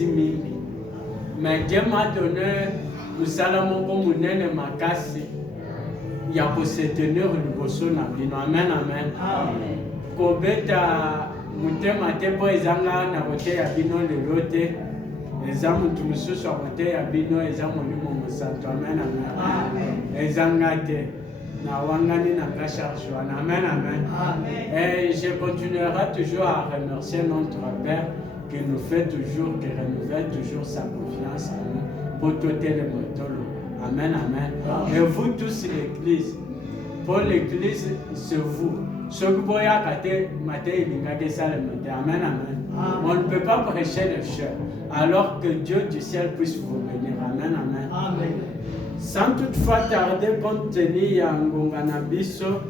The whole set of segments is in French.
merci mingi. Mais Dieu m'a donné le salamon comme une makasi. Il y a pour se tenir le bosso na bino. Amen, amen. Amen. Kobeta mutema tepo ezanga na rote ya bino le lote. Ezamu tumususu a rote ya bino ezamu limo musanto. Amen, amen. Ezanga te. Na wangani na kasharshwa. Amen, amen. Amen. Et je continuerai toujours à remercier notre Père qui nous fait toujours, qui renouvelle toujours sa confiance en nous pour tout le monde. Amen, amen. Et vous tous l'église, pour l'église, c'est vous. Ce que vous voyez, amen, amen. On ne peut pas prêcher le chœur alors que Dieu du ciel puisse vous bénir. Amen, amen. Amen. Sans toutefois tarder, compte tenu à Ngongana Biso,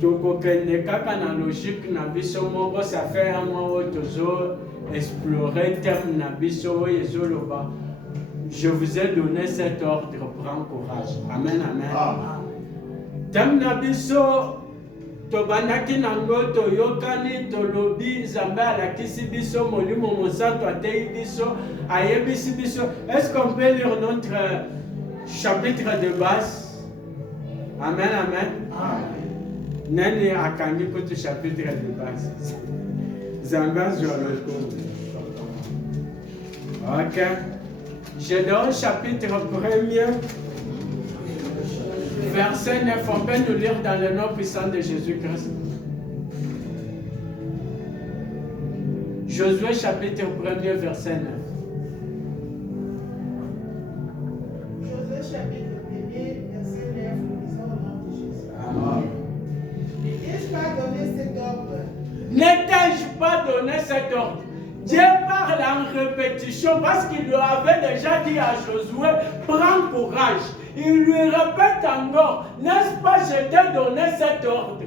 tokokende kaka na logique na biso moko, ça fait un mois où tozo explorer terme na biso ezoloba. Je vous ai donné cet ordre, prends courage. Amen, amen. Terme na biso tobandaki nango toyokani tolobi Nzambe alakisi biso molimo mosantu atei biso ayebisi biso. Est-ce qu'on peut lire notre chapitre de base? Amen, amen. Amen. Nani akangi kutu chapitre de base. Zamba Zoloko. Ok. Je donne chapitre 1er, verset 9. On peut nous lire dans le nom puissant de Jésus-Christ. Josué chapitre 1er, verset 9. Josué chapitre 1er, verset 9, nous lisons au nom de Jésus. Amen. N'ai-je pas donné cet ordre? N'ai-je pas donné cet ordre? Dieu parle en répétition parce qu'il lui avait déjà dit à Josué, prends courage. Il lui répète encore, n'est-ce pas, je t'ai donné cet ordre.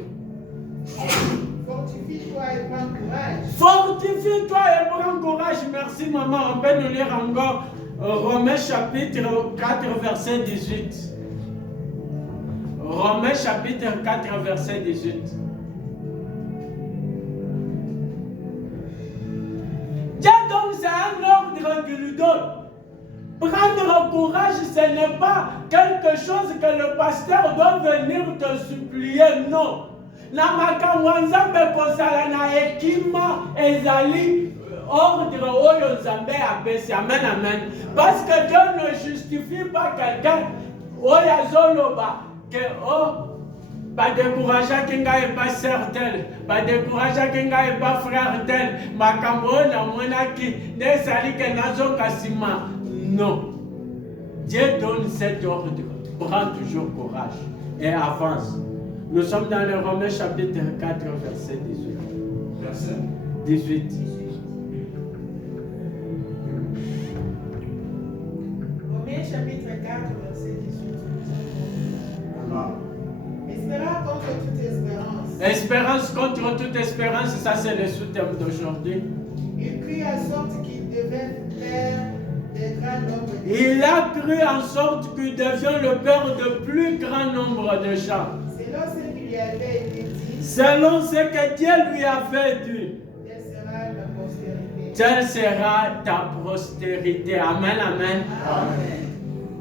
Fortifie-toi et prends courage. Fortifie-toi et prends courage. Merci maman. On peut nous lire encore Romains chapitre 4 verset 18. Romains chapitre 4 verset 18. Dieu donne, c'est un ordre qu'il lui donne. Prendre courage, ce n'est pas quelque chose que le pasteur doit venir te supplier, non. Namaka Nzambe kosala na hekima ezali ordre oyo Nzambe apesi. Amen, amen. Parce que Dieu ne justifie pas quelqu'un oyo azoloba que pas décourager kinga et pas sœur tel, pas décourager kinga et pas frère tel, makambo na monaki ne sali que nazo kasima. Non. Dieu donne cet ordre. Prends toujours courage et avance. Nous sommes dans le Romains chapitre 4 verset 18. Verset 18. Romains chapitre 4 verset 18. Espérance contre toute espérance. Espérance contre toute espérance, ça c'est le sous-terme d'aujourd'hui. Il crie en sorte qu'il devait père des grands nombres. Il a cru en sorte qu'il devient le père de plus grand nombre de gens. Selon ce qui lui avait été dit. Selon ce que Dieu lui avait dit. Telle sera la postérité. Telle sera ta postérité. Amen, amen. Amen.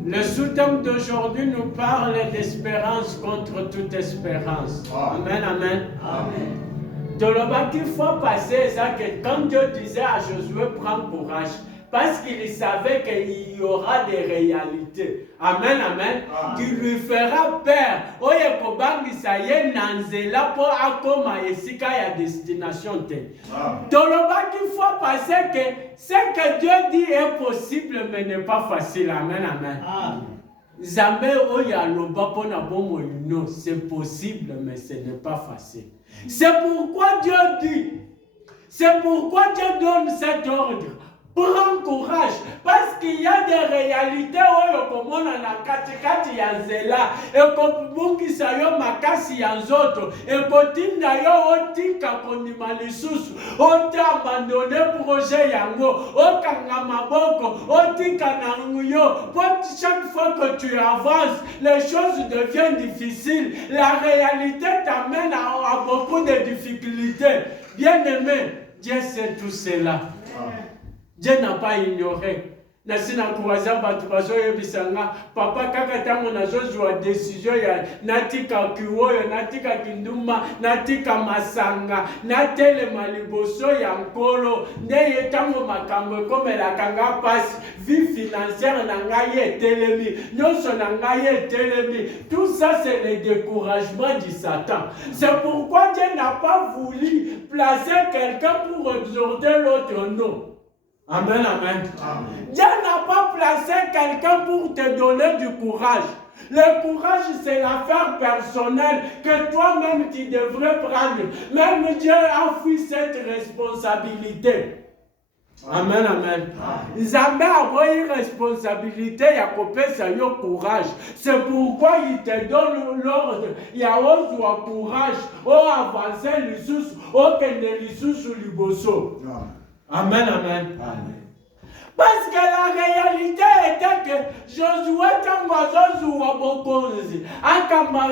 Le sous-thème d'aujourd'hui nous parle d'espérance contre toute espérance. Amen, amen. Amen. Toloba qu'il faut passer ça que quand Dieu disait à Josué, prends courage, parce qu'il savait qu'il y aura des réalités. Amen, amen. Qui lui fera peur. Oye kobangi sa ye nanzela po akoma esika ya destination te. Toloba qu'il faut passer que ce que Dieu dit est possible mais n'est pas facile. Amen, amen. Zambe oya loba pona bomo no, c'est possible mais ce n'est pas facile. C'est pourquoi Dieu dit. C'est pourquoi Dieu donne cet ordre. Prends courage, parce qu'il y a des réalités où on a katikati ya nzela et kokubukisa yo makasi ya nzoto et kotinda yo otika kondima lisusu abandonné projet yango okanga maboko otika na yo. Chaque fois que tu avances, les choses deviennent difficiles. La réalité t'amène à beaucoup de difficultés. Bien-aimé, Dieu sait tout cela. Dieu n'a pas ignoré. Nasi na croisa batu bazo yebisanga papa kaka tango nazozwa décision ya natika kiwoyo natika kinduma natika masanga natelema liboso ya nkolo ndeye tango makambo ekomela nga pasi vie financière na ngai etelemi nyonso na ngai etelemi. Tout ça c'est le découragement du Satan. C'est pourquoi Dieu n'a pas voulu placer quelqu'un pour exhorter l'autre, non. Amen, amen. Dieu n'a pas placé quelqu'un pour te donner du courage. Le courage, c'est l'affaire personnelle que toi-même tu devrais prendre. Même Dieu a fui cette responsabilité. Amen, amen. Jamais avoir une responsabilité, il y a courage. C'est pourquoi il te donne l'ordre. Il y a courage. Oh, avancer les sous, oh, que les sous les bosso. Amen, amen. Amen. Parce que la réalité était que Josué Tangozozu Wabokonzi, Akamba,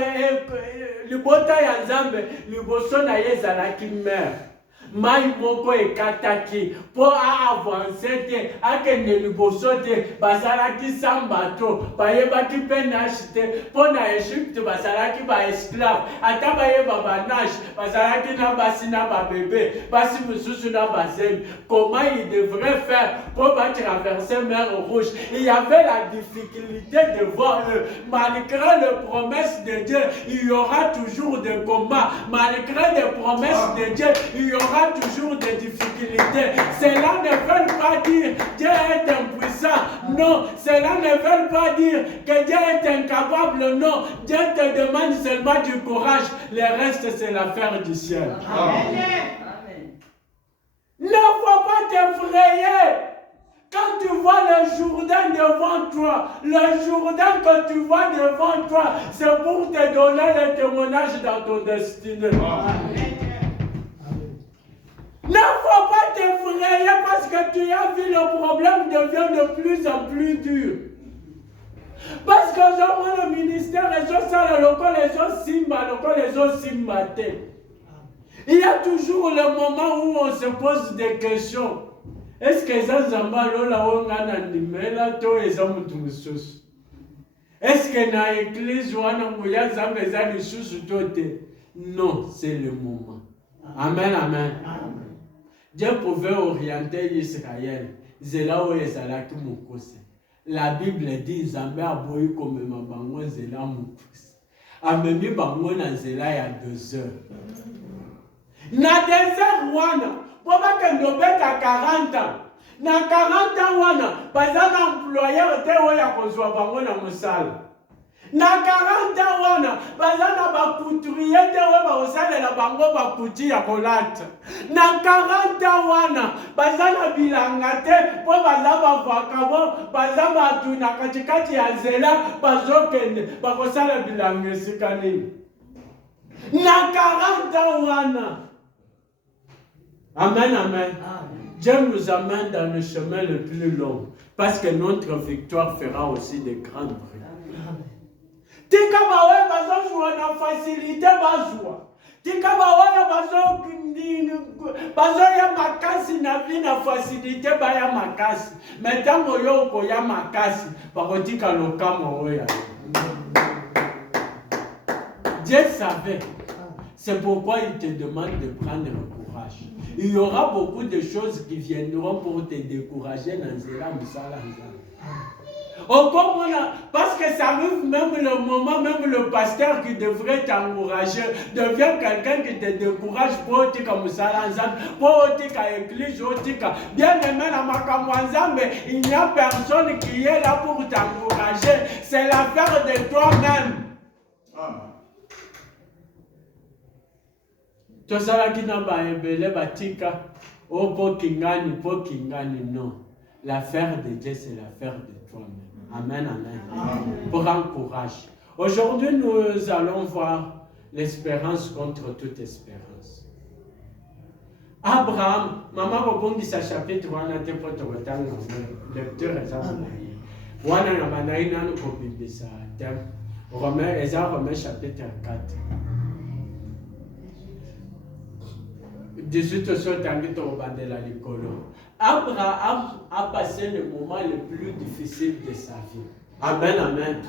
le bota ya Zambe, le bosso na yezalaki mère. Mai moko ekataki po avancer te akende liboso te bazalaki sambato bayebaki pe nash te po na Egypte bazalaki ba esclave ata bayeba banash bazalaki na basi na babebe basi mususu na bazemi. Comment il devrait faire pour traverser mer Rouge? Il y avait la difficulté devant eux. Malgré les promesses de Dieu, il y aura toujours des combats. Malgré les promesses de Dieu, il y aura toujours des difficultés. Cela ne veut pas dire que Dieu est impuissant. Non, cela ne veut pas dire que Dieu est incapable. Non, Dieu te demande seulement du courage. Le reste, c'est l'affaire du ciel. Amen. Ne faut pas t'effrayer. Quand tu vois le Jourdain devant toi, le Jourdain que tu vois devant toi, c'est pour te donner le témoignage dans ton destinée. Amen. Ne faut pas t'effrayer parce que tu as vu le problème devient de plus en plus dur. Parce que dans le ministère, les gens savent les gens simba, les gens simbaté. Il y a toujours le moment où on se pose des questions. Est-ce que ça zamba lola wongana nimela to ezamutu mususu? Est-ce que na église wana nguya zamba za lisusu tote? Non, c'est le moment. Amen, amen. Dieu pouvait orienter Israël. Zela o ezalaki mukose. La Bible dit Zambé aboyi comme mabango zela mukose. Amemi bango na zela ya 2 heures. Na 2 heures wana, boba kendo beta 40 ans. Na 40 ans wana, bazana employeur te oya kozwa bango na musala. Na 40 ans wana, bazana bacouturier te oya bakosalela bango bakuti ya kolata. Na 40 ans wana, bazana bilanga te po baza bavaka bo, baza batu na katikati ya zela bazokende bakosala bilanga esika nini. Na 40 ans wana. Amen, amen. Dieu nous amène dans le chemin le plus long parce que notre victoire fera aussi de grandes bruits. Tika bawe bazo jouer na facilité bazwa. Tika bawe bazo ya makasi na vie na facilité ba ya makasi. Metango yo ko ya makasi bakotika lokamo oya. Dieu savait. C'est pourquoi il te demande de prendre le courage. Il y aura beaucoup de choses qui viendront pour te décourager dans Zéla Moussala. Parce que ça arrive même le moment, même le pasteur qui devrait t'encourager devient quelqu'un qui te décourage pour Tika Moussala Nzambe, pour Tika Église, Tika. Bien aimé dans Makamwanzambe, il n'y a personne qui est là pour t'encourager. C'est l'affaire de toi-même. Tosala kina ba ebele batika o po kingani non. L'affaire de Dieu c'est l'affaire de toi-même. Amen, amen. Prends courage. Aujourd'hui nous allons voir l'espérance contre toute espérance. Abraham, maman rebondit sa chapitre 1 te poto kotanga lecteur ezama. Wana na banaina no kobibisa thème. Romains chapitre 4. 18 au tangi to bandela likolo. Abraham a passé le moment le plus difficile de sa vie. Amen, amen.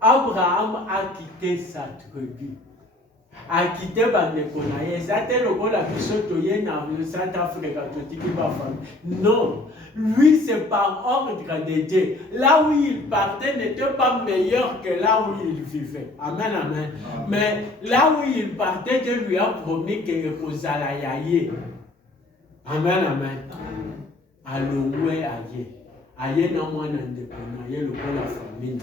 Abraham a quitté sa tribu. A quitté Bandekonaye. C'était le gars la pichotoye dans le Centrafrique qui va faire. Non. Lui, c'est par ordre de Dieu. Là où il partait n'était pas meilleur que là où il vivait. Amen, amen. Mais là où il partait, Dieu lui a promis qu'il posera yaye. Amen, amen. Alloué aye. Aye na mwana ndekona ye lokola famille.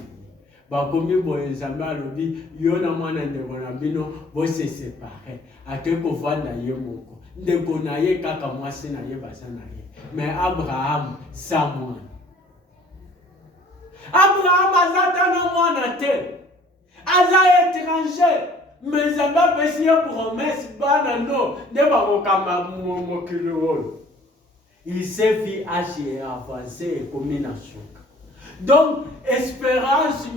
Bakomi boye nzambe alobi yo na mwana ndeko na bino bo se séparer. Ake kovanda ye moko. Ndeko na ye kaka mwasi na ye basa na ye. Mais Abraham sa mwana. Abraham azata na mwana te. Aza étranger. Mais nzambe apesi ye promesse bana no nde bakokamba mokili oyo. Il s'est vu âgé avancé comme une choc. Donc, espérance,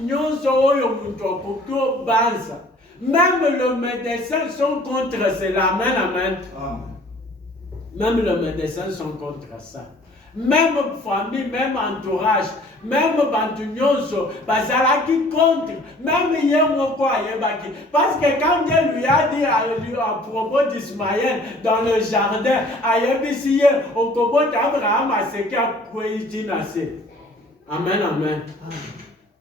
même les médecins sont contre cela. Amen, amen. Même les médecins sont contre ça. Même famille, même entourage, même Bantunyoso, Bazalaki contre, même Yemoko Ayebaki. Parce que quand Dieu lui a dit à propos d'Ismaël dans le jardin, Ayebisiye, Okobo d'Abraham, à ce qu'il a Kouéjinase. Amen, amen.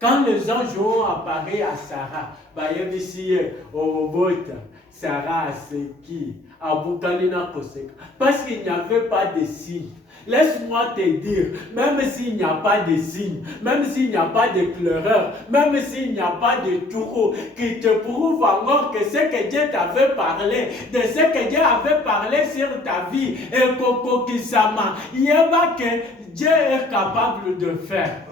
Quand les anges ont apparu à Sarah, Ayebisiye, Orobota, Sarah, c'est qui? Aboukalina Koseka. Parce qu'il n'y avait pas de signe. Laisse-moi te dire, même s'il n'y a pas de signe, même s'il n'y a pas de pleureur, même s'il n'y a pas de taureau qui te prouve encore que ce que Dieu t'avait parlé, de ce que Dieu avait parlé sur ta vie, et Koko Kisama, il y a pas que Dieu est capable de faire.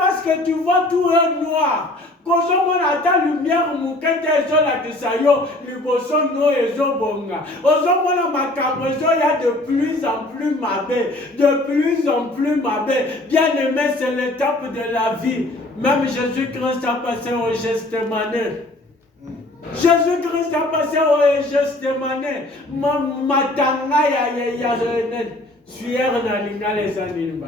Parce que tu vois tout est noir. Quand on a ta lumière, mon cœur est la kisayo, le bosson no et zobonga. Ozomona makabozo ya de plus en plus mabé, de plus en plus mabé. Bien aimé, c'est l'étape de la vie. Même Jésus-Christ a passé au Gethsémane. Jésus-Christ a passé au Gethsémane. Matanga ya suyer na linga les animaux.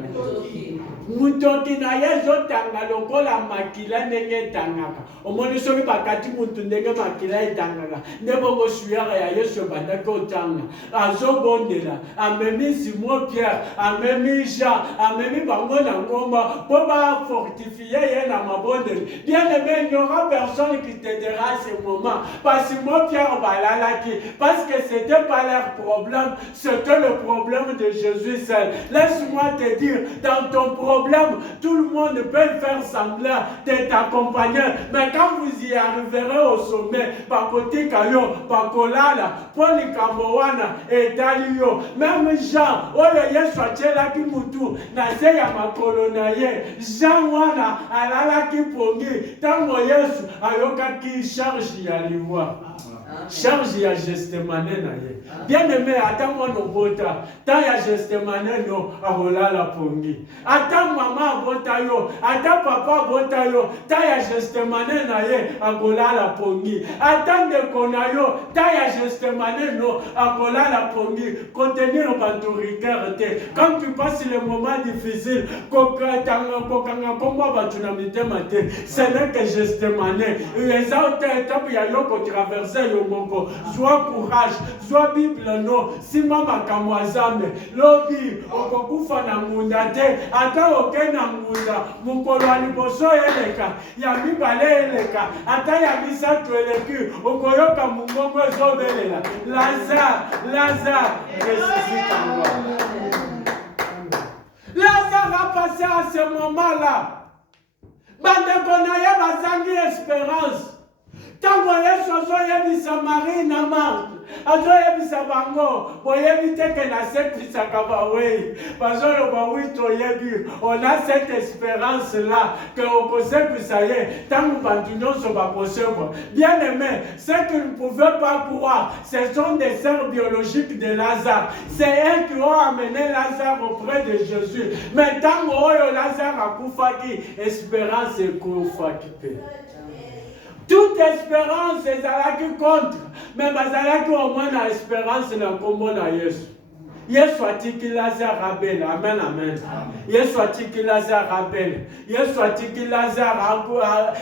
Mutoki na yezo tanga lokola makila ndenge tangaka. Omoni soki bakati muntu ndenge makila etangaka. Ndebongo suyer ya yeso bandaki otanga. Azobondela, amemi Simon Pierre, amemi Jean, amemi bango na ngomba po ba fortifier ye na mabondeli. Bien aimé, il n'y aura personne qui t'aidera à ce moment. Pas Simon Pierre balalaki, parce que c'était pas leur problème, c'était le problème de Jésus seul. Laisse-moi te dire, dans ton problème, tout le monde peut faire semblant de t'accompagner, mais quand vous y arriverez au sommet, Bakoti Kayo, Bakolala, Polikambowana et Dalio, même Jean, Oye Yeswachela Kimutu, Naseya Makolonaye, Jean Wana, Alala Kipongi, Tango Yesu, Ayoka ki charge Yaliwa. Charge ya Gethsémane na ye. Bien aimé, attends moi no bota. Ta ya Gethsémane no arola la pongi. Attends maman bota yo. Attends papa bota yo. Ta ya Gethsémane na ye arola la pongi. Attends de konayo. Ta ya Gethsémane no arola la pongi. Contenir l'autoritaire. Quand tu passes les moments difficiles, ce n'est que Gethsémane. Les autres étapes ya yo ko traverser yo. Sois courage, sois Bible no, si mama kamwazame, lobi, okokufa na munda te, ata oke na munda, mukolo aliboso eleka, ya mibale eleka, ata ya misatu eleki, okoyoka mungongo ezobelela, Lazare, ressuscite en moi. Lazare a passé à ce moment-là, bandeko na ye bazangi espérance. Tango Yesu azoyebisa Marie na Marthe, azoyebisa bango, boyebi teke na seplisaka bawei, bazoloba wi toyebi, on a cette espérance-là, que okosepisa ye, tango bantu nyonso bakosebwa. Bien aimé, ce qu'ils ne pouvaient pas croire, ce sont des sœurs biologiques de Lazare. C'est elles qui ont amené Lazare auprès de Jésus. Mais tango oyo Lazare akufaki, espérance ekufaki pe. Toute espérance ezalaki contre, mais bazalaki au moins na espérance na kombo na Yesu. Yesu atiki Lazare abele. Amen, amen. Yesu atiki Lazare abele. Yesu atiki Lazare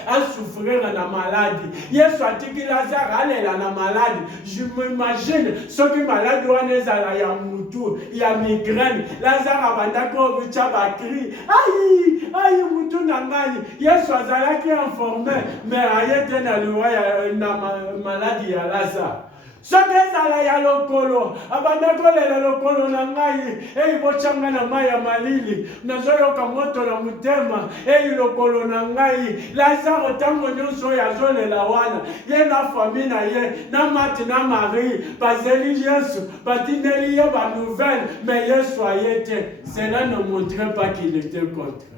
a souffrir na maladie. Yesu atiki Lazare alela na maladie. Je m'imagine ceux qui malade wana ezala ya mutu, ya migraine. Lazare abandaki obucha bakri. Aïe, aïe mutu na ngai. Yesu azalaki informé, mais ayete na liwa na maladie ya Lazare. Soki ezala ya lokolo, abandaki olela lokolo na ngai, bochanga na mai ya malili, nazoyoka moto na motema, lokolo na ngai, Lazare ntango nyonso oyo azolela wana, ye na fami na ye, na Marthe na Marie, bazeli Yesu, batindeli ye banouvelle, mais Yesu aye te. Cela ne montrait pas qu'il était contraire.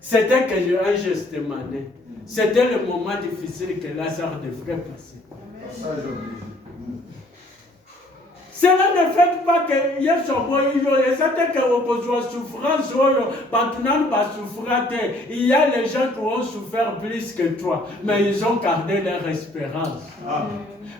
C'était que un geste mané. C'était le moment difficile que Lazare devrait passer. Cela ne fait pas que Yesu c'était que vous souffrance, il y a les gens qui ont souffert plus que toi, mais ils ont gardé leur espérance.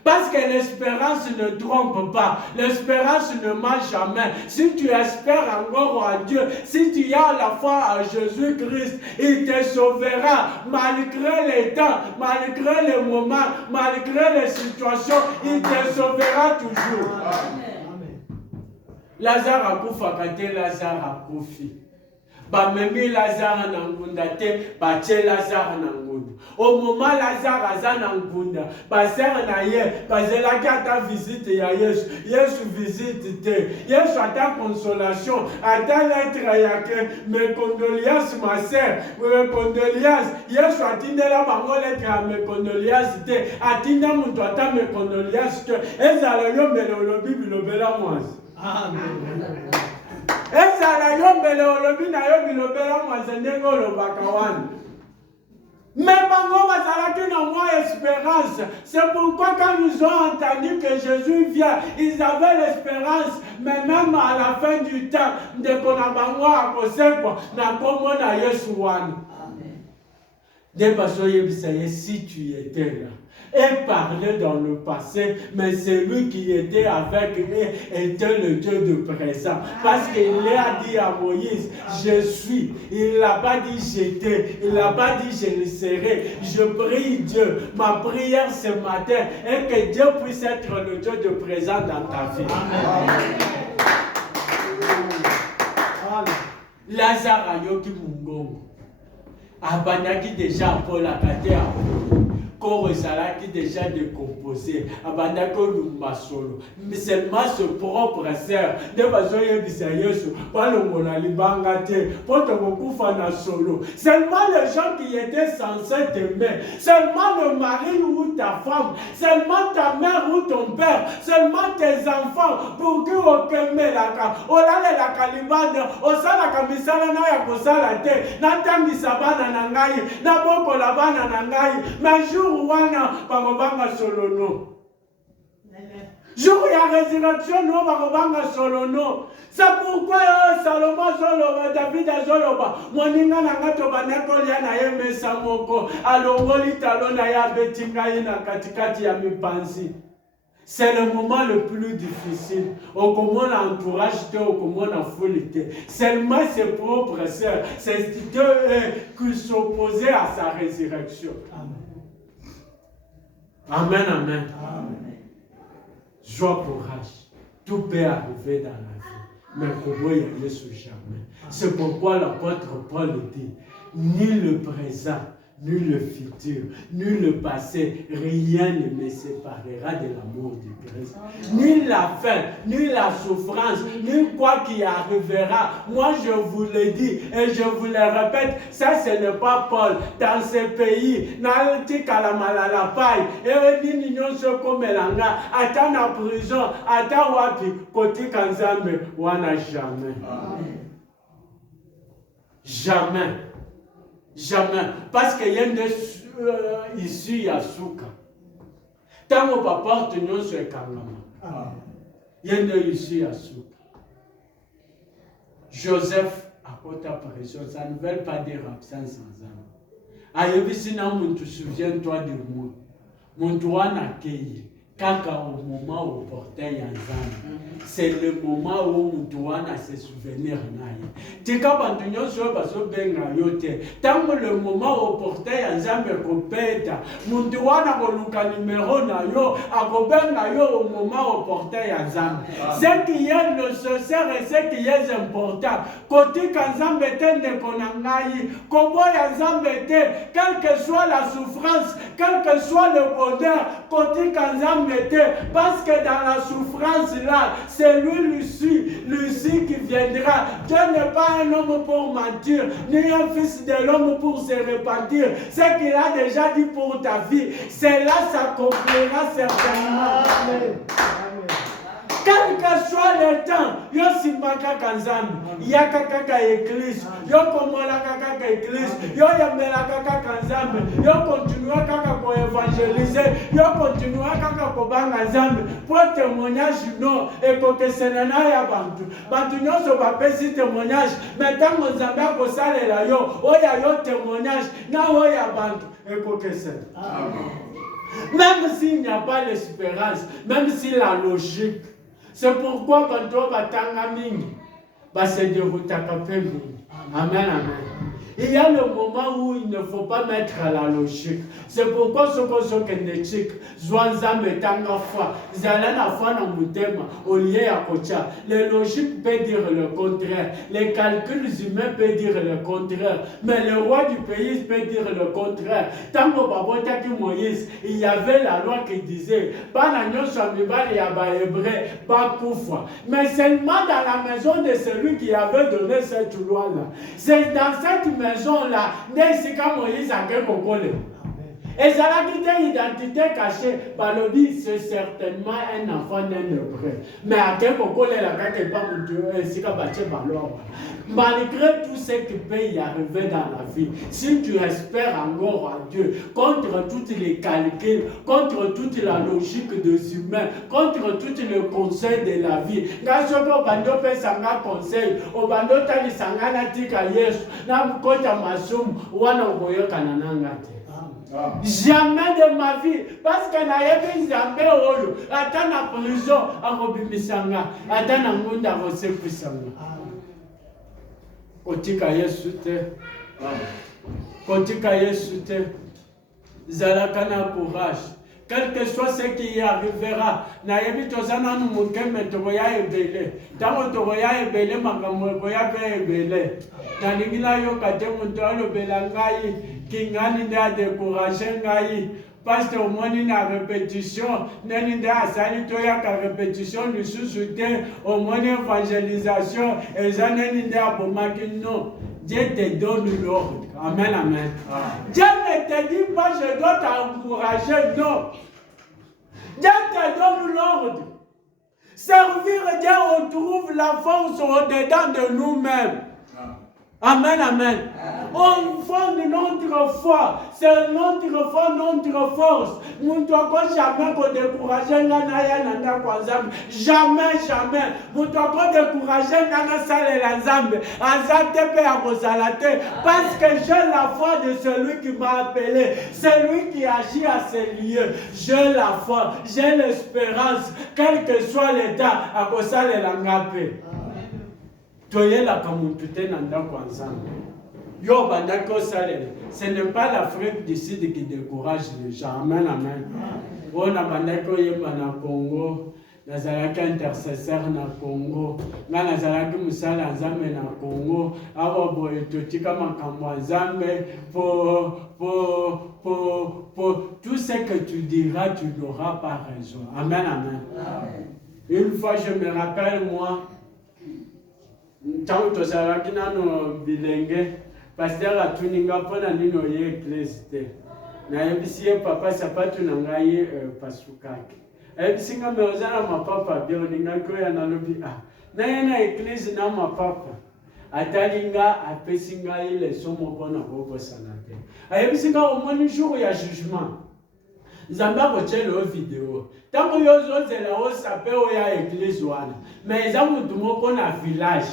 Parce que l'espérance ne trompe pas, l'espérance ne ment jamais. Si tu espères encore à Dieu, si tu as la foi à Jésus-Christ, il te sauvera malgré les temps, malgré les moments, malgré les situations, il te sauvera toujours. Amen. Lazare a kufakate, Lazare a kufi. Bamemi Lazare na ngunda te, bache Lazare na ngunda. Au moment Lazare aza na ngunda, basere na ye, bazelaki ata visite ya Yesu. Yesu visite te. Yesu ata consolation, ata lettre yake, mes condoléances ma sœur, mes condoléances. Yesu atindela bango lettre ya mes condoléances te. Atinda mutu ata mes condoléances te. Ezala yo mbele olobi bilobela mwasi. Amen. Ezala yo mbele olobi na yo bilobela mwasi ndenge olobaka wana. Mais bango bazalaki na moi espérance. C'est pourquoi quand ils ont entendu que Jésus vient, ils avaient l'espérance. Mais même à la fin du temps, de kona bango akosekwa na kombo na Yesu wana. Si tu étais là et parlait dans le passé, mais celui qui était avec eux était le Dieu de présent. Parce qu'il a dit à Moïse, je suis. Il n'a pas dit j'étais, il n'a pas dit je le serai. Je prie Dieu. Ma prière ce matin est que Dieu puisse être le Dieu de présent dans ta vie. Amen. Lazare a yoki mungongo. Abandaki déjà pour la kate corps qui déjà décomposé, abandako lumba solo. Mais seulement ce propre sœur, de bazoye bisayesu, pas le monalibanga te, pour te beaucoup na solo. Seulement les gens qui étaient censés t'aimer, seulement le mari ou ta femme, seulement ta mère ou ton père, seulement tes enfants, pour que au melaka, o la kalibande, o sala kamisala na ya kosala te, na tangisa bana na ngai, na boko la bana na ngai, mais jour wana bagobanga solono. Jour ya résurrection no bagobanga solono. C'est pourquoi Salomon Zoloba, David Zoloba, moninga na ngato banako ya na ye mesa moko, alongoli talona ya betinga ina katikati ya mipanzi. C'est le moment le plus difficile. Au comment l'entourage te, au comment la folie te. Seulement ses propres sœurs, c'est eux qui s'opposaient à sa résurrection. Amen, amen. Amen. Joie, courage. Tout peut arriver dans la vie. Mais comment il y a Jésus jamais. C'est pourquoi l'apôtre Paul dit, ni le présent, ni le futur, ni le passé, rien ne me séparera de l'amour du Christ. Ni la faim, ni la souffrance, ni quoi qui arrivera. Moi, je vous le dis et je vous le répète, ça ce n'est pas Paul. Dans ces pays, n'alti kalamala la paille, et ni n'ignon se comme l'anga, attends la prison, attends wapi, côté kanzambe, wana jamais. Jamais. Jamais. Parce qu'il y a des issues à Souka. Tant que papa tenait sur le Kangama. Il y a des issues à Souka. Joseph, à côté de prison, ça ne veut pas dire absence sans âme. ayebisina muntu souviens-toi de moi. Muntu wana keye. Kaka au moment où portail en zane. C'est le moment où Moutouana se souvenir naïe. Tika bantunyo so baso benga yote. Tango le moment où portail en zane kopeta. Moutouana koluka numéro na yo. Ako benga yo au moment où portail en zane. Ce qui est nécessaire et ce qui est important. Côté kanzambe tende konangayi. Kobo ya zambe te. Quelle que soit la souffrance, quel que soit le bonheur. Côté kanzambe. Parce que dans la souffrance là, c'est Lucie qui viendra. Dieu n'est pas un homme pour mentir, ni un fils de l'homme pour se repentir. Ce qu'il a déjà dit pour ta vie, c'est là s'accomplira certainement. Amen. Quel que soit le temps, yo simbaka kanzambi, yaka kaka église, yo komola kaka église, yo yambela kaka kanzambi, yo continue kaka ko évangéliser, yo continue kaka ko banga nzambi, pour témoignage non, et ko kesenana ya bantu. Bantu nyonso bapesi témoignage, mais tant nzambe ko salela yo, oya yo témoignage, na oya bantu, et ko kesena. Même s'il n'y a pas l'espérance, même si la logique. C'est pourquoi quand on va tangaming, c'est de routakapemingi. Amen, amen. Il y a le moment où il ne faut pas mettre à la logique. C'est pourquoi ce qu'on se kinétique, Zwanzambe tanga foi, Zalana foi na mutema, au lieu à kocha. Les logiques peuvent dire le contraire. Les calculs humains peuvent dire le contraire. Mais le roi du pays peut dire le contraire. Tant que Babota qui Moïse, il y avait la loi qui disait, Banagnon Samibal et Abba Hébreu, Bakoufa. Mais seulement dans la maison de celui qui avait donné cette loi-là. C'est dans cette maison-là, Nesika Moïse a fait Kokole. Et ça a quitté l'identité cachée. Balobi, c'est certainement un enfant d'un hébreu. Mais à quel Kokole, la carte pas mon Dieu, Sika Baché Balor. Malgré tout ce qui peut y arriver dans la vie, si tu espères encore à Dieu, contre tous les calculs, contre toute la logique des humains, contre tous les conseils de la vie, Gasoko Bando Pesanga conseil, Obando Tali Sangana Tika Yesu, Namukota Masum, Wana Oboyo Kananangate. Jamais de ma vie, parce que nayebi Nzambe oyo, ata na prison akobimisanga, ata na ngunda akosepisanga. Kotika Yesu te, kotika Yesu te, zalaka na courage. Quel que soit ce qui y arrivera, nayebi tozana nu mukeme toya ebele, tango toya ebele makambo koya pe ebele. Naningila yo kate muntu alobela ngai, kingani nda décourager ngai. Parce que au moins une répétition, n'est asali toya ka répétition du sous-soutien, au moins une évangélisation, et ça n'est pas pour non. Dieu te donne l'ordre. Amen, amen. Dieu ne te dit pas je dois t'encourager, non. Dieu te donne l'ordre. Servir Dieu, on trouve la force au-dedans de nous-mêmes. Amen, amen. On fonde notre foi. C'est notre foi, notre force. Nous ne devons jamais décourager Nana Kwazam. Jamais, jamais. Nous devons décourager Nana Salé Azate Akosalate. Parce que j'ai la foi de celui qui m'a appelé. Celui qui agit à ces lieux. J'ai la foi, j'ai l'espérance. Quel que soit l'état, Akosale Langape. Toyela kamutute nanda kwanzanga. Yo bandako salele. Ce n'est pas l'Afrique du Sud qui décourage les gens. Amen, amen. On a bandako yemba na Congo. Nazalaki intercesseur na Congo. Nga nazalaki musala nzambe na Congo. Awa boye totika makambo nzambe pour tout ce que tu diras, tu n'auras pas raison. Amen, amen. Une fois je me rappelle moi. Tant que ça va qu'il y a un bilingue, parce que la tuninga pour la nino ye église te. Na yebisi papa sapatu nanga ye pasukaki. Yebisi nga meozana ma papa bien ninga ko ya na lobi ah. Na ye na église na ma papa. Atalinga apesinga ile somo kona boko sanate. Yebisi nga au moins jour ya jugement. Zamba kochelo vidéo. Tango yozo zela o sape o ya église wana. Mais za mutu moko na village.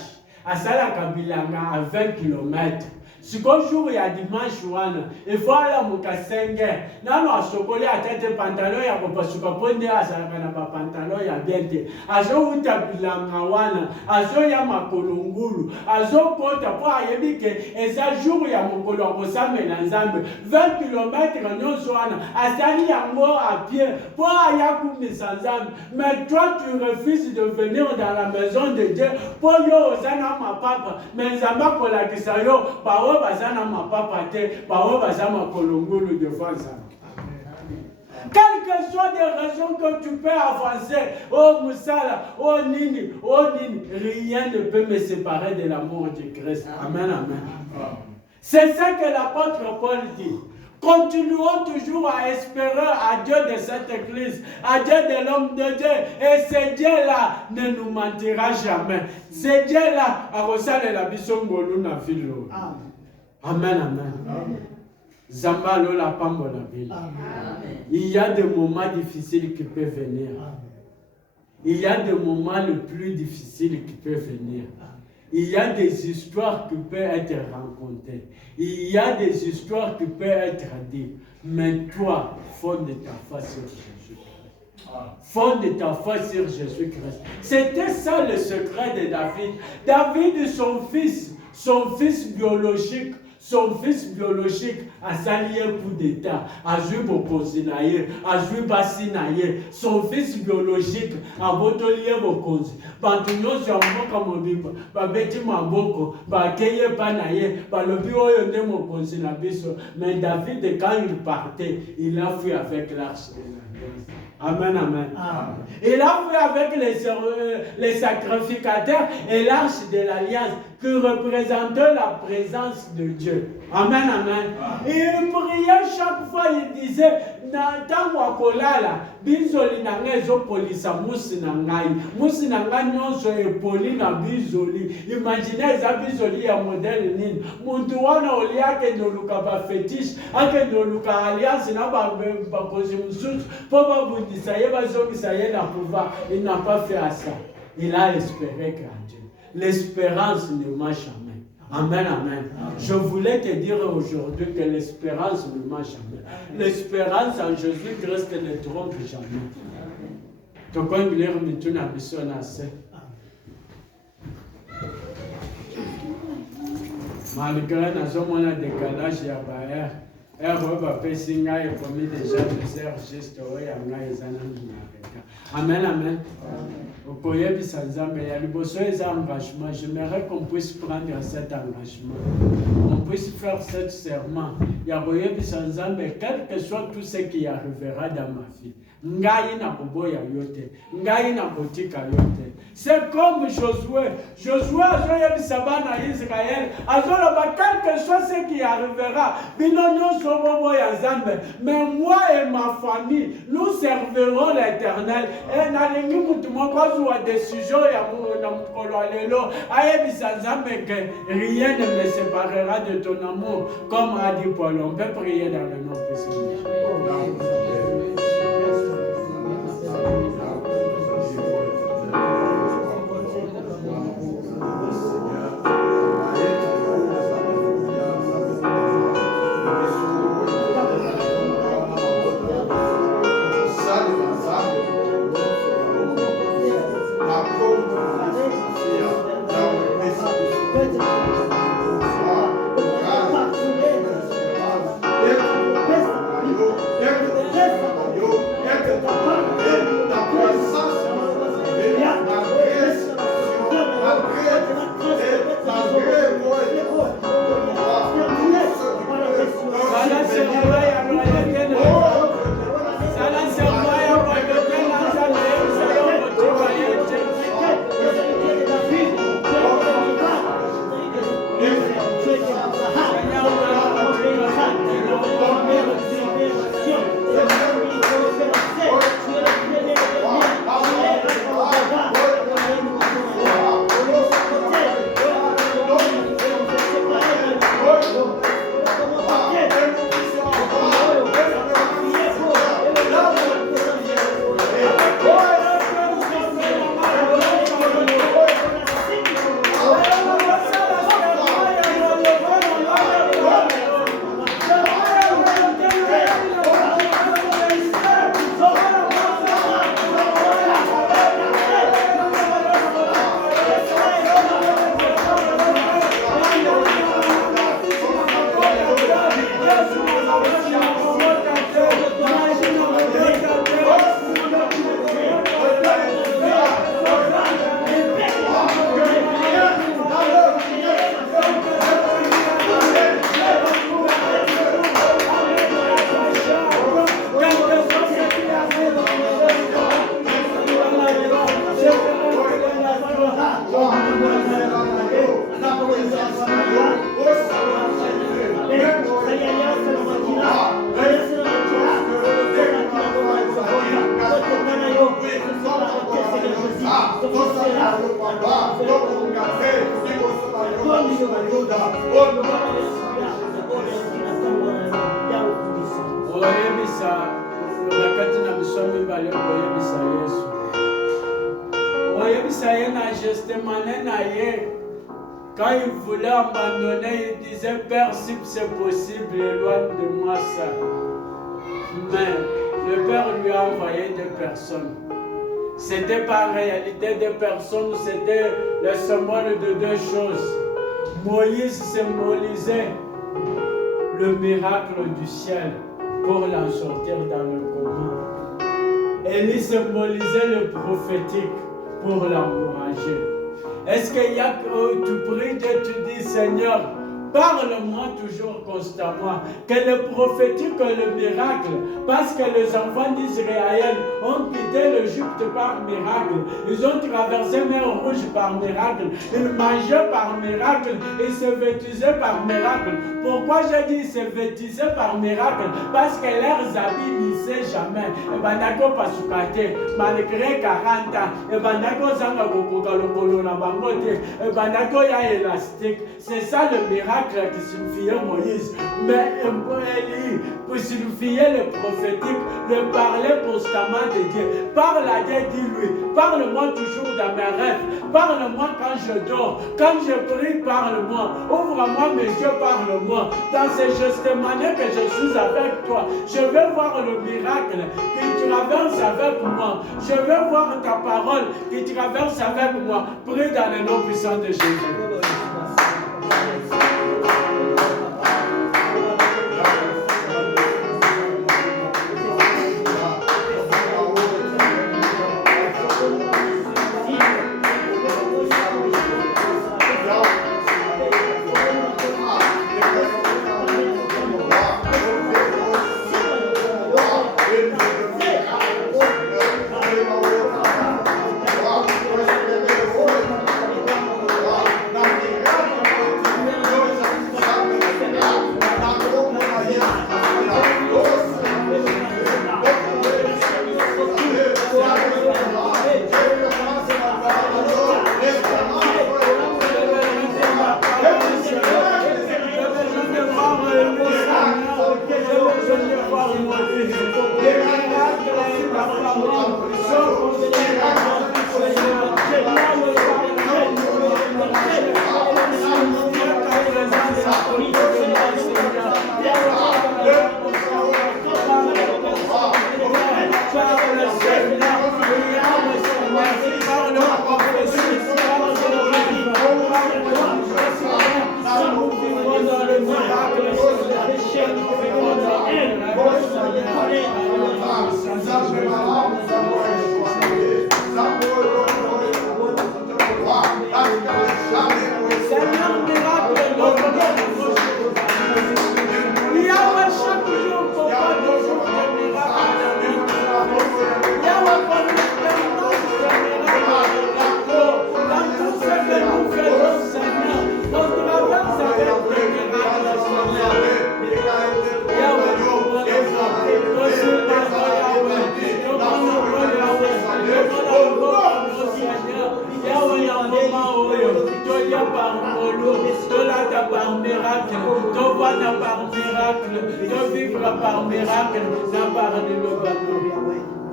À Salakabilanga à 20 km. sikoyo jour ya dimanche wana ifo alamuka 5h nano asokoli ata te pantalon ya kopasuka mpo nde azalaka na bapantalon ya bien te azowuta bilanga wana azoya makolo ngulu azokota mpo ayebi ke eza jour ya mokolo ya kosambela nzambe 20 km nyonso wana asali yango a pied mpo aya kumisa nzambe. Mais toi tu refuses de venir dans la maison de Dieu mpo yo oza na mapapa mais nzambe akolakisa yo baoyo baza na mapapa te baoyo baza makolo ngulu devant nzambe. Quelles que soient les raisons que tu peux avancer, oh Moussala, oh Nini, rien ne peut me séparer de l'amour de Christ. Amen, amen. C'est ça que l'apôtre Paul dit. Continuons toujours à espérer à Dieu de cette église, à Dieu de l'homme de Dieu. Et ce Dieu-là ne nous mentira jamais. Ce Dieu-là a reçu la mission de la ville. Amen, amen. Zamba la pambo la ville. Il y a des moments difficiles qui peuvent venir. Il y a des moments les plus difficiles qui peuvent venir. Il y a des histoires qui peuvent être racontées. Il y a des histoires qui peuvent être dites. Mais toi, fonde ta foi sur Jésus-Christ. Fonde ta foi sur Jésus-Christ. C'était ça le secret de David. David, son fils biologique, a sali un coup d'état, a joué bokonzi na ye, a joué basi na ye. Son fils biologique a botoli bokonzi. Bantu nyonso ya mboka mobimba, babeti maboko, bakeye pa na ye, balobi oyo nde mokonzi na biso. Mais David, quand il partait, il a fui avec l'arche de l'alliance. Amen, amen. Il a fui avec les sacrificateurs et l'arche de l'alliance qui représentait la présence de Dieu. Amen, amen. Et il priait chaque fois, il disait, Tango akolala, bizoli na ngai ezopolisa musi na ngai nyonso epoli na bizoli. Imaginez eza bizoli ya modèle nini. Muntu wana oliake noluka ba fétiche, ake noluka alliance na bakozi mususu, po babundisa ye bazongisa ye na pouvoir. Il n'a pas fait à ça. Il a espéré qu'en Dieu. L'espérance ne marche jamais. Amen, amen. Je voulais te dire aujourd'hui que l'espérance ne marche jamais. L'espérance en Jésus-Christ ne trompe jamais. Tu connais lire mituna bisona se. Malgré nazomona décalage ya baer, va pesi ngai commis déjà de ser juste oya ngai ezana minareka. Amen, amen. J'aimerais qu'on puisse prendre cet engagement. On puisse faire ce serment. Quel que soit tout ce qui arrivera dans ma vie. C'est comme Josué. Josué a joué Sabana Israël. Quel que soit ce qui arrivera, mais moi et ma famille, nous servirons l'Éternel. Et rien ne me séparera de ton amour. Comme a dit Paul, on peut prier dans le nom de Jésus. Yes. Quand il voulait abandonner, il disait, Père, si c'est possible, éloigne de moi ça. Mais le Père lui a envoyé des personnes. C'était pas réalité des personnes, c'était le symbole de deux choses. Moïse symbolisait le miracle du ciel pour l'en sortir dans le coma. Élie symbolisait le prophétique pour l'encourager. Est-ce qu'il y a que tu pries Dieu, tu dis Seigneur, parle-moi toujours constamment, que le prophétique, le miracle, parce que les enfants d'Israël ont quitté l'Égypte par miracle, ils ont traversé mer rouge par miracle, ils mangeaient par miracle, ils se vêtisaient par miracle. Pourquoi j'ai dit se vêtisaient par miracle? Parce que leurs habits n'issaient jamais. Et bandako pasukate, malgré 40 ans, et bandako zanga kokoka lokolo na bangote, et bandako ya élastique. C'est ça le miracle qui signifiait Moïse. Mais Élie, pour signifier le prophétique, le parler constamment de Dieu. Parle à Dieu, dis-lui. Parle-moi toujours dans mes rêves. Parle-moi quand je dors. Quand je prie, parle-moi. Ouvre-moi mes yeux, parle-moi. Dans ces gestes manières que je suis avec toi, je veux voir le miracle qui traverse avec moi. Je veux voir ta parole qui traverse avec moi. Prie dans le nom puissant de Jésus.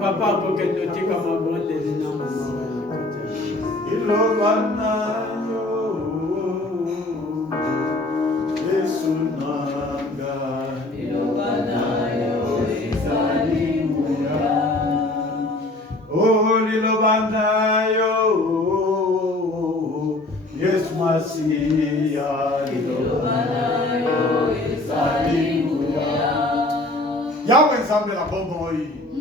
Papa, pour que nous te commandons des noms. Yahweh Nzambe la bomoi,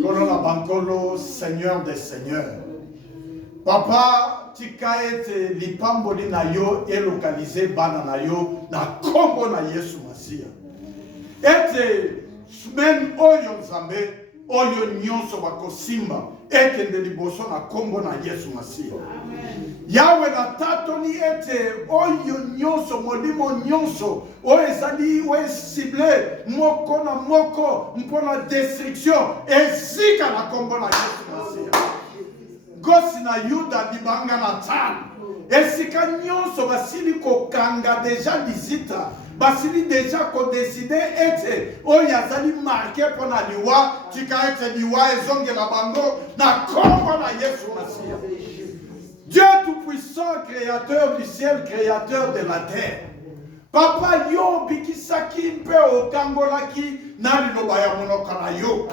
Corona Bankolo, Seigneur des Seigneurs. Papa, tika ete lipamboli na yo et localisé bana na yo na kombo na Yesu Masia. Ete semaine oyo Nzambe oyo nyonso bakosimba ekende liboso na kombo na Yesu Masiya. Yawe na tatoni ete oyo nyonso molimo nyonso oyo ezali oyo cible moko na moko mpona destruction ezika na kombo na Yesu Masiya. Gosi na Yuda libanga na tano esika nyonso basili kokanga deja visita basili deja kodeside ete oyo azali marke mpona liwa tika ete liwa ezongela bango na kombo na Yesu Masiya. Dieu tout-puissant, créateur du ciel, créateur de la terre. Papa yo bikisaki mpe okangolaki na liloba ya monoko na yo.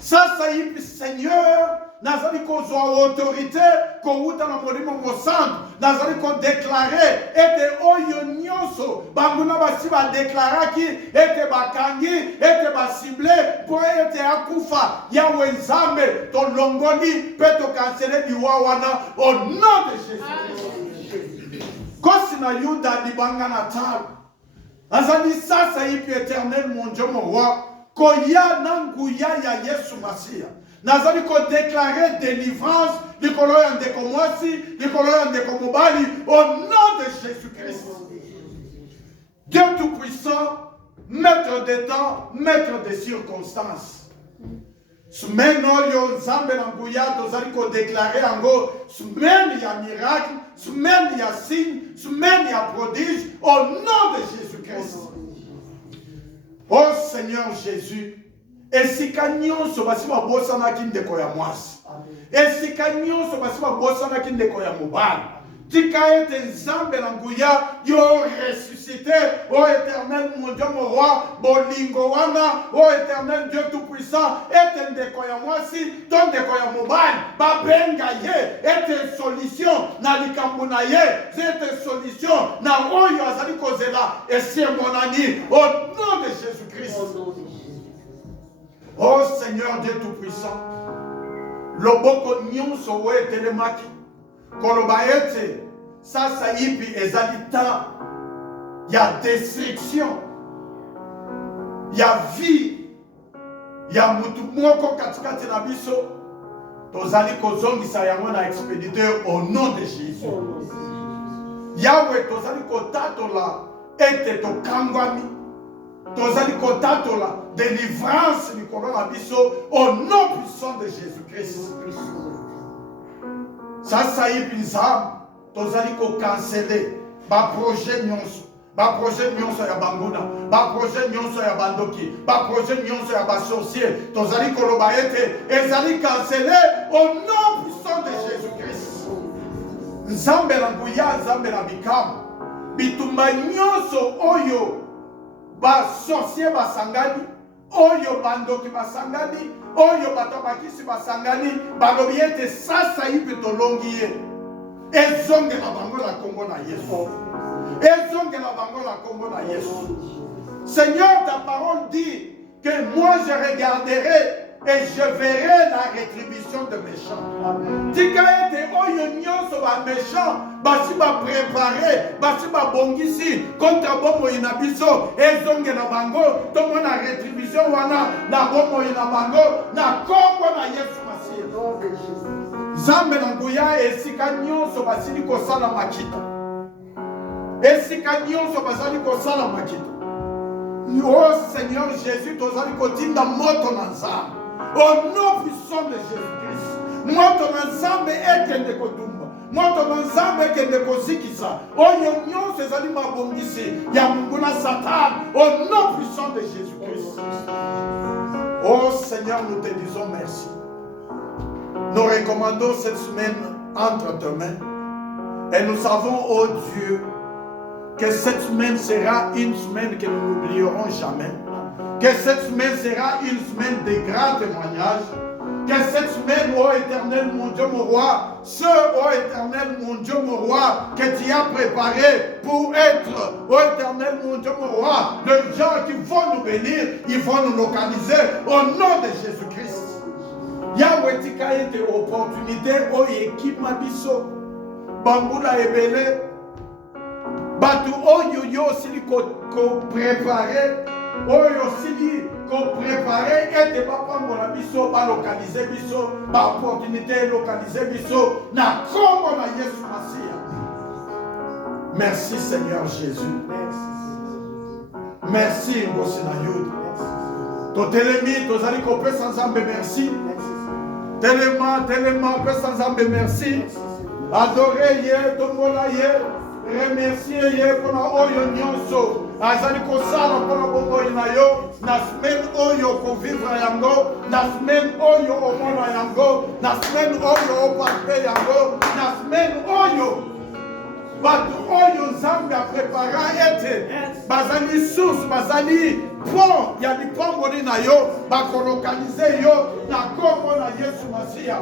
Sasa hivi Seigneur, nazali kozwa autorité kouta na molimo mosantu, nazali kodeklare ete oyo nyonso banguna basi badeklaraki ete bakangi ete basible po ete akufa Yawe Nzambe tolongoli pe tokansele liwa wana au nom de Jésus. Kosi na Yuda libanga na talo nazali sasa hivi éternel mon Dieu mon roi koya na nguya ya Yesu Masiya. Nazali ko déclarer délivrance likolo ya ndeko mwasi, likolo ya ndeko mobali au nom de Jésus-Christ. Dieu tout-puissant, maître des temps, maître des circonstances. Semaine oyo Nzambe na nguya tozali ko déclarer ango semaine ya miracle, semaine ya signe, semaine ya prodige au nom de Jésus-Christ. Oh Seigneur Jésus, esika nyonso basi babosanaki ndeko ya mwasi, esika nyonso basi babosanaki ndeko ya mobali, tika ete Nzambe na nguya yo ressuscité, ô éternel mon Dieu mon roi, bolingo wana, ô éternel Dieu tout-puissant, ete ndeko ya mwasi, to ndeko ya mobali, babenga ye, ete solution na likambo na ye, ete solution na oyo azali kozela esi monani, au nom de Jésus-Christ. Oh Seigneur Dieu tout-puissant, loboko nyonso we telemaki, koloba ete sasa hivi ezali temps ya destruction ya vie ya mutu moko katikati na biso, tozali kozongisa yango na expéditeur au nom de Jésus. Yawe tozali kotatola ete tokangwami, tozali kotatola délivrance likolo na biso au nom puissant de Jésus-Christ. Sasa hivi Nzambe tozali kokansele baprojet nyonso ya banguna, baprojet nyonso ya bandoki, baprojet nyonso ya basorcier, tozali koloba ete ezali kansele au nom puissant de Jésus-Christ. Nzambe na nguya, Nzambe na bikamu, bitumba nyonso oyo basorcier basangani, oyo bandoki basangani, oyo bato bakisi basangani, balobi ete sasa hivi tolongi ye, ezongela bango na kombo na Yesu, ezongela bango na kombo na Yesu. Seigneur, ta parole dit que moi je regarderai et je verrai la rétribution de méchants. Tika ete oyo nyonso ba méchants basi ba préparer, basi ba bongisi contre bomo ina biso, ezongela bango tomona rétribution wana na bomo ina bango na kombo na Yesu Masiya. Nzambe na nguya esika nyonso basili kosala makita, esika nyonso basali kosala makita. Oh Seigneur Jésus, tozali kotinda moto na Nzambe au nom puissant de Jésus-Christ. Moto na Nzambe ekende kotumba, moto na Nzambe ekende kozikisa oyo nyonso ezali mabongisi ya mungu na Satan au nom puissant de Jésus-Christ. Oh Seigneur, nous te disons merci. Nous recommandons cette semaine entre tes mains et nous savons, oh Dieu, que cette semaine sera une semaine que nous n'oublierons jamais. Que cette semaine sera une semaine de grands témoignages. Que cette semaine, ô éternel mon Dieu mon roi, ô éternel mon Dieu mon roi, que tu as préparé pour être, ô éternel mon Dieu mon roi, les gens qui vont nous bénir, ils vont nous localiser au nom de Jésus-Christ. Yahweh tika ete opportunité o équipe mabiso bambula ebele batu oyo yo sili ko préparer oyo sili ko préparer ete bapambola biso balokalize biso baopportunité localize biso na kombo na Yesu Masiya. Merci Seigneur Jésus. Merci ngosi na yo. Totelemi tozali kopesa Nzambe merci. Tellement pesa Nzambe merci. Adorer ye, tombola ye, remercier ye pona oyo nyonso. Azali kosala pona bomoi na yo, na semaine oyo ko vivre yango, na semaine oyo omona yango, na semaine oyo opalpe yango, na semaine oyo bato oyo Nzambe a prépara ete bazali source, bazali pont ya lipamboli na yo, bakolokalize yo na kombo na Yesu Masiya.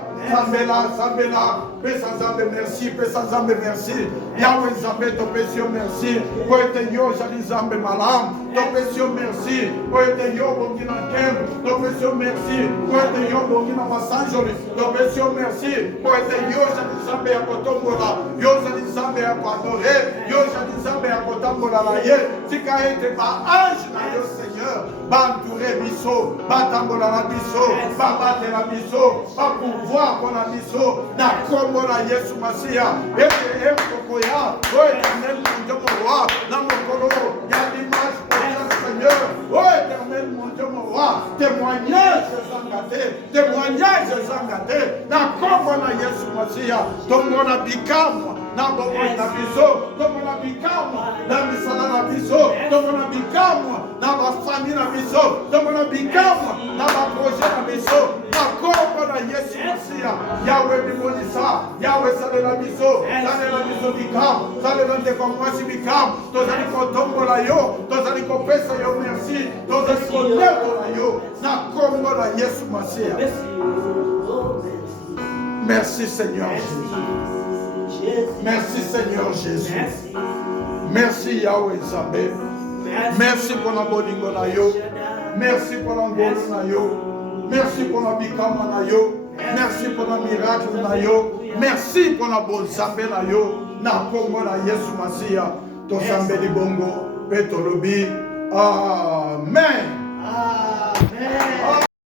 Zambela, pesa Nzambe merci, pesa Nzambe merci. Yawe Nzambe topesi yo merci, po ete yo jali Nzambe malamu, topesi yo merci, po ete yo bongi na Kembe, topesi yo merci, po ete yo bongi na Masanjoli, topesi yo merci, po ete yo jali Nzambe ya kotombola, yo jali Nzambe ya koadore, yo jali Nzambe ya kotambola na ye. Tika ete ba ange na yo Seigneur, ba entouré biso, ba tambola na biso, ba bate na biso, ba pouvoir pona biso, na kombo na Yesu Masiya. Ete kokoya, o éternel mon Dieu mon roi, na mokolo ya dimanche prochain Seigneur, o éternel mon Dieu mon roi, témoignage zangate, na kombo na Yesu Masiya. Tomona bikamu na bomoi na biso, tomona bikamu na misala na biso, tomona bikamu na bafamille na biso, tomona bikamu na baprojet na biso, na kombo na Yesu Masiya. Yawe bimonisa, Yawe salela biso bikamu, salela ndeko mwasi bikamu, tozali kotombola yo, tozali kopesa yo merci, tozali kolebola yo na kombo na Yesu Masiya. Merci Seigneur Jésus. Merci Seigneur Jésus. Merci Yahweh Nzambe. Merci pour la bolingo na yo. Merci pour la ngolo na yo. Merci pour la bikama na yo. Merci pour la miracle na yo. Merci pour la bon Nzambe na yo. Na kombo na Yesu Masiya. To Nzambe li bongo. Petolobi. Amen. Amen.